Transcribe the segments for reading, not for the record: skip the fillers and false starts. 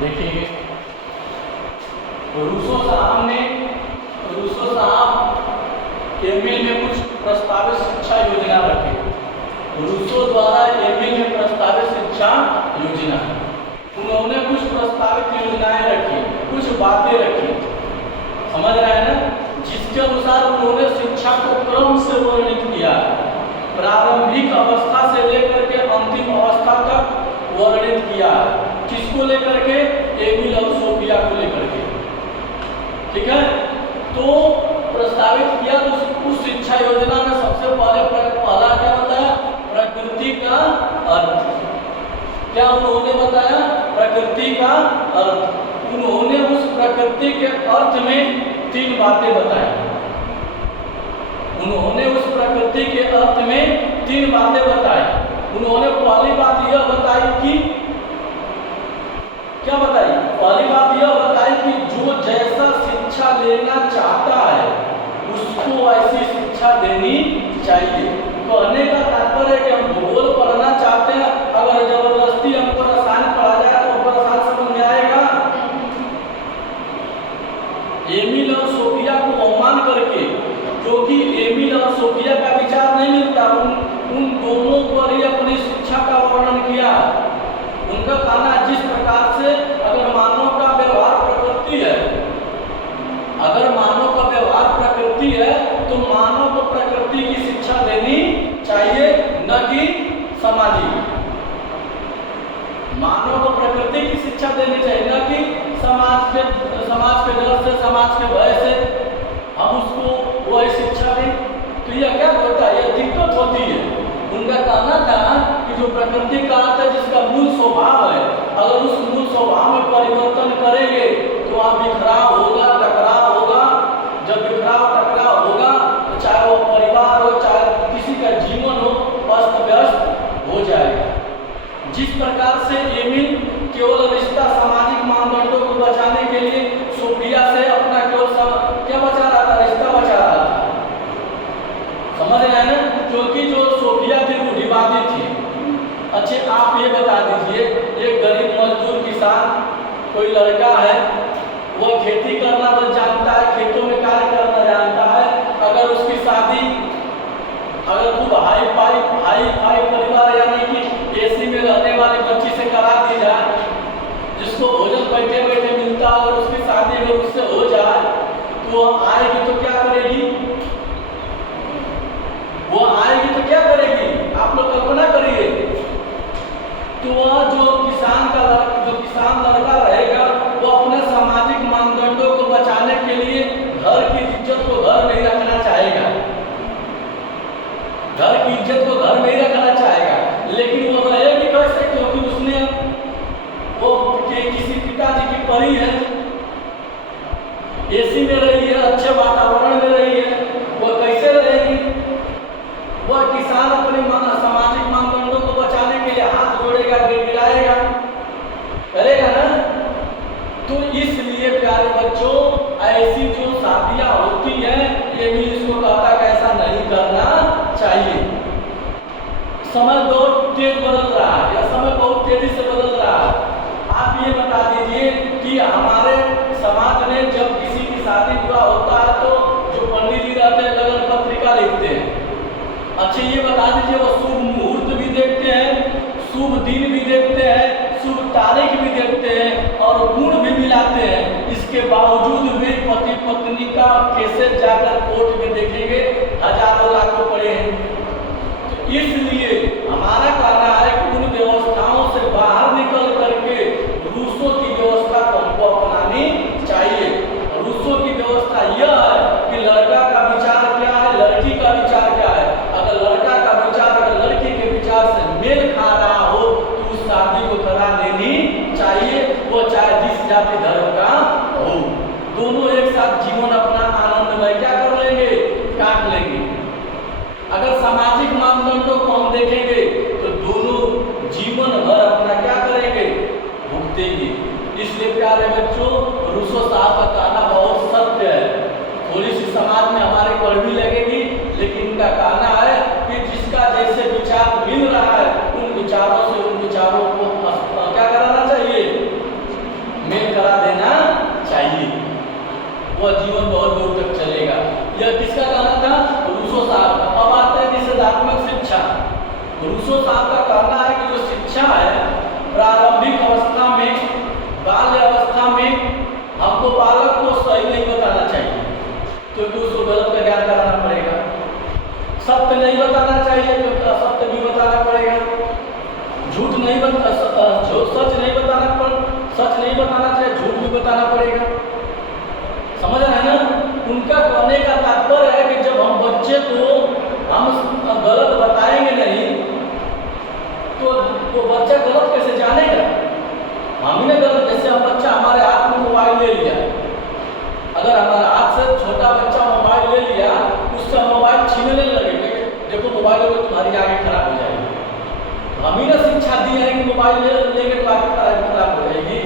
देखिए रूसो साहब एमिल में कुछ प्रस्तावित शिक्षा योजना रखी। रूसो द्वारा एमिल में प्रस्तावित शिक्षा योजना, उन्होंने कुछ प्रस्तावित योजनाएं रखी, कुछ बातें रखी, समझ रहे हैं ना, जिसके अनुसार उन्होंने शिक्षा को क्रम से वर्णित किया, प्रारंभिक अवस्था से लेकर के अंतिम अवस्था तक वर्णित किया। किसको लेकर के? एमिल और सोफिया को लेकर के, ठीक है। तो प्रस्तावित किया तो उस शिक्षा योजना में सबसे पहला क्या बताया? प्रकृति का अर्थ। क्या उन्होंने बताया? प्रकृति का अर्थ। उन्होंने उस प्रकृति के अर्थ में 3 बातें बताई। उन्होंने उस प्रकृति के अर्थ में 3 बातें बताई। उन्होंने पहली बात यह बताई कि क्या बताई? पहली बात यह बताई कि जो जैसा शिक्षा लेना चाहता है उसको ऐसी शिक्षा देनी चाहिए। कहने का तात्पर्य है कि हम भूगोल पढ़ना चाहते हैं, अगर जबरदस्ती हमको रसायन पढ़ा जाए तो हमको रसायन समझ में आएगा? एमिल और सोफिया को अवमान करके, क्योंकि एमिल और सोफिया का विचार नहीं मिलता, उन दोनों पर ही अपनी शिक्षा का वर्णन किया। उनका कहना जिस प्रकार से अगर मानव का व्यवहार प्रकृति है, अगर मानव का व्यवहार प्रकृति है तो मानव को प्रकृति की शिक्षा देनी चाहिए, न कि सामाजिक। मानव को प्रकृति की शिक्षा देनी चाहिए, न कि समाज के डर से, समाज के भय से हम उसको वही शिक्षा दें। तो यह क्या होता है? यह दिक्कत होती है। उनका कहना था कि जो प्रकृति का अर्थ है, जिसका मूल स्वभाव है, अगर उस मूल स्वभाव में परिवर्तन करेंगे तो वहाँ बिखराव होगा, टकराव होगा। जब बिखराव टकराव होगा तो चाहे वो परिवार हो, चाहे किसी का जीवन हो, अस्त व्यस्त हो जाएगा। जिस प्रकार से एमिल केवल रिश्ता सामाजिक मानदंडों को बचाने के लिए सोफिया से अपना केवल क्या बचा रहा था? रिश्ता बचा रहा था, समझ रहे हैं ना? क्योंकि जो सोफिया थी रूढ़िवादी थी। अच्छे आप ये बता दीजिए, एक गरीब मजदूर किसान, कोई लड़का है, वह खेती करना बस जानता है, खेतों में कार्य करना जानता है, अगर उसकी शादी अगर खूब हाई फाई परिवार यानी कि एसी में रहने वाली बच्ची से करा दी जाए, जिसको भोजन बैठे बैठे मिलता है, अगर उसकी शादी अगर उससे हो जाए तो वह आएगी तो क्या करेगी? वो आएगी तो क्या करेगी? आप लोग कल्पना करिए। तो वह जो किसान लड़का रहेगा, वो अपने सामाजिक मानदंडों को बचाने के लिए घर की इज्जत को घर में ही रखना चाहेगा, घर की इज्जत को घर में ही रखना चाहेगा। लेकिन वो रहेगी कैसे? क्योंकि उसने वो किसी पिताजी की परी है, एसी में रही है, अच्छे वातावरण में रही है, वह कैसे रहेगी? वह किसान अपने सामाजिक मानदंडों को बचाने के लिए हाथ जोड़ेगा, गिड़गिड़ाएगा, करेगा ना? तो इसलिए प्यारे बच्चों, ऐसी जो शादियां होती हैं, ये भी इसको कहता है कि ऐसा नहीं करना चाहिए। समय बहुत तेज बदल रहा है, या समय बहुत तेजी से बदल रहा है। आप ये बता दीजिए कि हमारे समाज में जब किसी की शादी विवाह होता है तो जो पंडित जी रहते हैं लगन पत्रिका लिखते हैं। अच्छा ये बता दीजिए, वो शुभ मुहूर्त भी देखते हैं, शुभ दिन भी देखते हैं, शुभ तारीख भी देखते हैं और गुण भी मिलाते हैं। इसके बावजूद भी पति पत्नी का कैसे जाकर कोर्ट में देखेंगे, हजारों लाखों पड़े हैं। तो इसलिए हमारा कहना है कि उन व्यवस्थाओं से बाहर निकल करके रूसों की व्यवस्था को हमको अपनानी चाहिए। रूसों की व्यवस्था यह है कि लड़का का विचार क्या है, लड़की का विचार क्या है। अगर लड़का का विचार अगर लड़की के विचार से मेल खा रहा हो तो उस शादी को करा देनी चाहिए, वो चाहे जिस जाति धर्म का हो। दोनों एक साथ जीवन अपना आनंदमय क्या कर लेंगे? काट लेंगे। अगर सामाजिक मानदंडों को हम देखेंगे तो दोनों वह जीवन बहुत दूर तक चलेगा। यह किसका कहना था? रूसो साहब का। अब आते हैं निषेधात्मक शिक्षा। रूसो साहब का कहना है कि जो शिक्षा है प्रारंभिक अवस्था में, बाल्य अवस्था में हमको बालक को सही नहीं बताना चाहिए, क्योंकि उसको गलत का ज्ञान कराना पड़ेगा। सत्य नहीं बताना चाहिए, क्योंकि असत्य भी बताना पड़ेगा। झूठ नहीं सच नहीं बताना सच नहीं बताना चाहिए, झूठ भी बताना पड़ेगा। समझ रहे हैं ना? उनका कहने का तात्पर्य है कि जब हम बच्चे को हम गलत बताएंगे नहीं तो बच्चा गलत कैसे जानेगा? हम ही ने गलत, जैसे हम बच्चा हमारे हाथ में मोबाइल ले लिया, अगर हमारा हाथ से छोटा बच्चा मोबाइल ले लिया, उससे मोबाइल छीनने लगेगा, देखो मोबाइल में तुम्हारी आगे खराब हो जाएगी। हम ही ने शिक्षा दी है कि मोबाइल लेंगे तो आगे खराब हो जाएगी।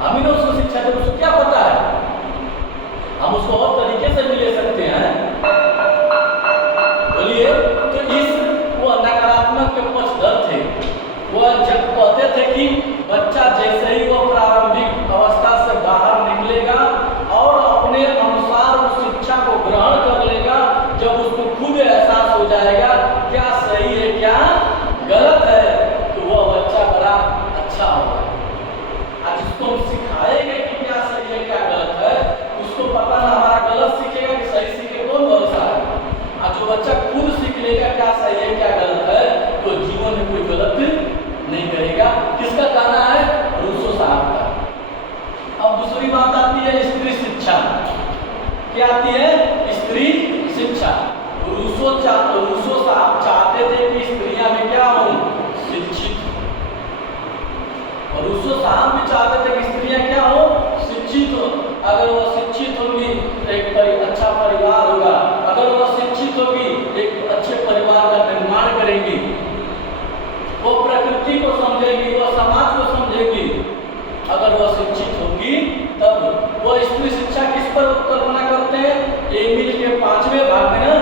हम ही ने उसको शिक्षा दी, उसको क्या पता है? हम उसको और तरीके से भी ले सकते हैं। बोलिए। तो इस वो नकारात्मक के पक्षधर थे। वह जब कहते थे कि बच्चा जैसे ही वो प्रारंभिक अवस्था से बाहर निकलेगा और अपने अनुसार उस शिक्षा को ग्रहण कर लेगा, जब उसको खुद एहसास हो जाएगा क्या सही है क्या गलत है, तो वह बच्चा बड़ा अच्छा होगा। आज जिसको हम सिखाएंगे कि क्या सही है क्या गलत है, उसको पता ना हमारा गलत सीखेगा कि सही सीखे, कौन भरोसा है? आज जो बच्चा खुद सीख लेगा क्या सही है क्या गलत है, तो जीवन में कोई गलत नहीं करेगा। किसका कहना है? रूसो साहब का। अब दूसरी बात आती है स्त्री शिक्षा। क्या आती है? स्त्री शिक्षा। रूसो साहब चाहते थे कि स्त्रियां में क्या हो? शिक्षित। और रूसो साहब भी चाहते थे कि स्त्रियां क्या हो? शिक्षित हो। अगर वह शिक्षित होगी तो एक अच्छा परिवार होगा, अगर वह शिक्षित होगी एक अच्छे परिवार का निर्माण करेंगी, वो प्रकृति को समझेगी, वो समाज को समझेगी। अगर वह शिक्षित होगी तब वो स्त्री शिक्षा किस पर कल्पना करते हैं? एमिल के 5वें भाग में ना,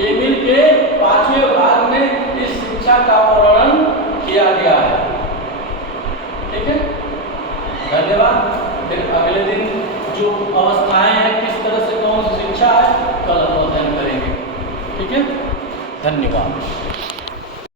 एमिल के 5वें भाग में इस शिक्षा का वर्णन किया गया है। ठीक है, धन्यवाद। फिर अगले दिन जो अवस्थाएं हैं, किस तरह से कौन सी शिक्षा है, कल हम अध्ययन करेंगे। ठीक है, धन्यवाद।